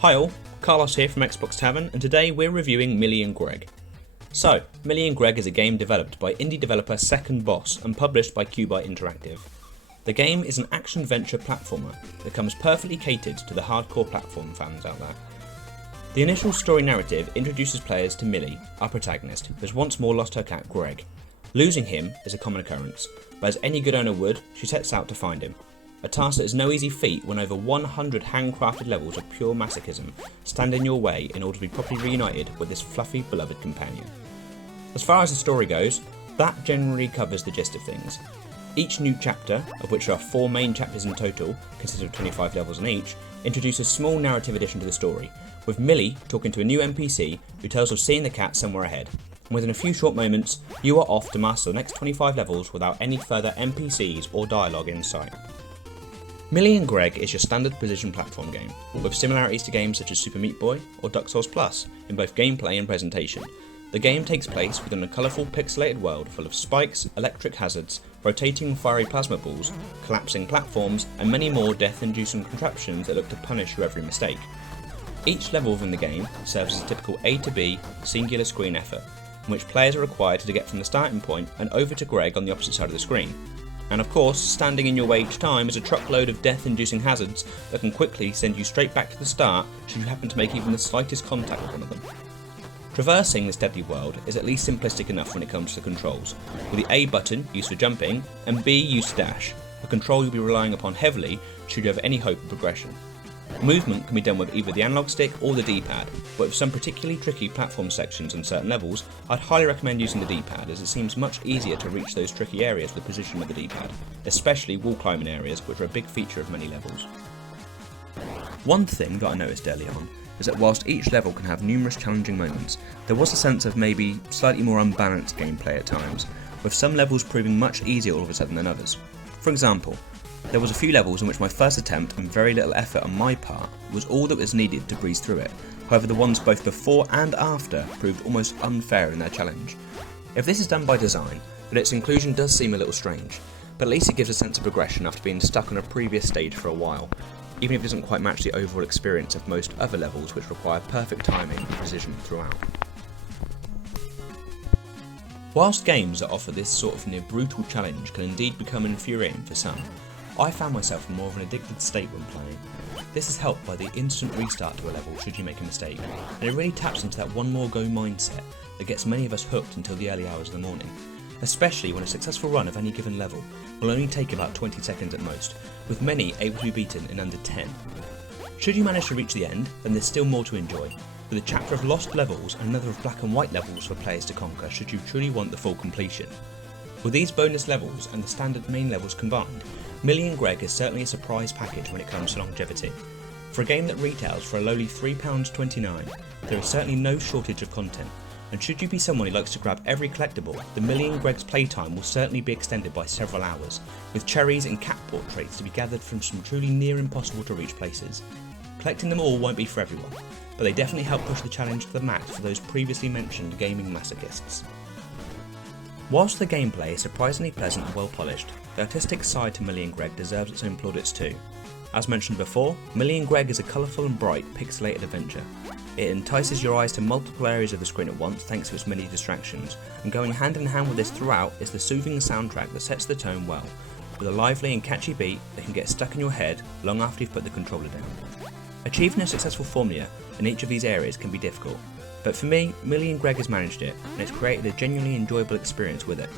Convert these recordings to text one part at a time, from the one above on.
Hi all, Carlos here from Xbox Tavern, and today we're reviewing Millie and Greg. So, Millie and Greg is a game developed by indie developer Second Boss and published by Cubite Interactive. The game is an action-adventure platformer that comes perfectly catered to the hardcore platform fans out there. The initial story narrative introduces players to Millie, our protagonist, who has once more lost her cat Greg. Losing him is a common occurrence, but as any good owner would, she sets out to find him. A task that is no easy feat when over 100 handcrafted levels of pure masochism stand in your way in order to be properly reunited with this fluffy, beloved companion. As far as the story goes, that generally covers the gist of things. Each new chapter, of which there are 4 main chapters in total, consisting of 25 levels in each, introduces a small narrative addition to the story, with Millie talking to a new NPC who tells of seeing the cat somewhere ahead. And within a few short moments, you are off to master the next 25 levels without any further NPCs or dialogue in sight. Millie and Greg is your standard position platform game, with similarities to games such as Super Meat Boy or Dark Souls Plus in both gameplay and presentation. The game takes place within a colourful pixelated world full of spikes, electric hazards, rotating fiery plasma balls, collapsing platforms, and many more death-inducing contraptions that look to punish your every mistake. Each level within the game serves as a typical A to B singular screen effort, in which players are required to get from the starting point and over to Greg on the opposite side of the screen. And of course, standing in your way each time is a truckload of death-inducing hazards that can quickly send you straight back to the start should you happen to make even the slightest contact with one of them. Traversing this deadly world is at least simplistic enough when it comes to the controls, with the A button used for jumping and B used to dash, a control you'll be relying upon heavily should you have any hope of progression. Movement can be done with either the analog stick or the D-pad, but with some particularly tricky platform sections and certain levels, I'd highly recommend using the D-pad as it seems much easier to reach those tricky areas with the position of the D-pad, especially wall climbing areas which are a big feature of many levels. One thing that I noticed early on is that whilst each level can have numerous challenging moments, there was a sense of maybe slightly more unbalanced gameplay at times, with some levels proving much easier all of a sudden than others. For example, there was a few levels in which my first attempt and very little effort on my part was all that was needed to breeze through it. However, the ones both before and after proved almost unfair in their challenge. If this is done by design, then its inclusion does seem a little strange, but at least it gives a sense of progression after being stuck on a previous stage for a while, even if it doesn't quite match the overall experience of most other levels which require perfect timing and precision throughout. Whilst games that offer this sort of near brutal challenge can indeed become infuriating for some, I found myself in more of an addicted state when playing. This is helped by the instant restart to a level should you make a mistake, and it really taps into that one more go mindset that gets many of us hooked until the early hours of the morning, especially when a successful run of any given level will only take about 20 seconds at most, with many able to be beaten in under 10. Should you manage to reach the end, then there's still more to enjoy, with a chapter of lost levels and another of black and white levels for players to conquer should you truly want the full completion. With these bonus levels and the standard main levels combined, Millie and Greg is certainly a surprise package when it comes to longevity. For a game that retails for a lowly £3.29, there is certainly no shortage of content, and should you be someone who likes to grab every collectible, the Millie and Greg's playtime will certainly be extended by several hours, with cherries and cat portraits to be gathered from some truly near impossible to reach places. Collecting them all won't be for everyone, but they definitely help push the challenge to the max for those previously mentioned gaming masochists. Whilst the gameplay is surprisingly pleasant and well polished, the artistic side to Millie and Greg deserves its own plaudits too. As mentioned before, Millie and Greg is a colourful and bright pixelated adventure. It entices your eyes to multiple areas of the screen at once thanks to its many distractions, and going hand in hand with this throughout is the soothing soundtrack that sets the tone well, with a lively and catchy beat that can get stuck in your head long after you've put the controller down. Achieving a successful formula in each of these areas can be difficult, but for me, Millie and Greg has managed it, and it's created a genuinely enjoyable experience with it.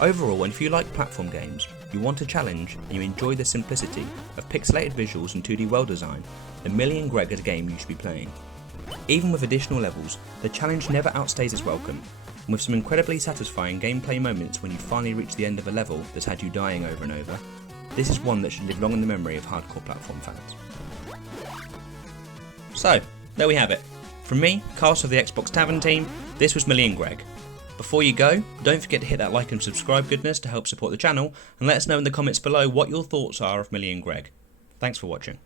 Overall, if you like platform games, you want a challenge, and you enjoy the simplicity of pixelated visuals and 2D world design, then Millie and Greg is a game you should be playing. Even with additional levels, the challenge never outstays its welcome, and with some incredibly satisfying gameplay moments when you finally reach the end of a level that's had you dying over and over, this is one that should live long in the memory of hardcore platform fans. So, there we have it. From me, Carlos of the Xbox Tavern team, this was Millie and Greg. Before you go, don't forget to hit that like and subscribe goodness to help support the channel, and let us know in the comments below what your thoughts are of Millie and Greg. Thanks for watching.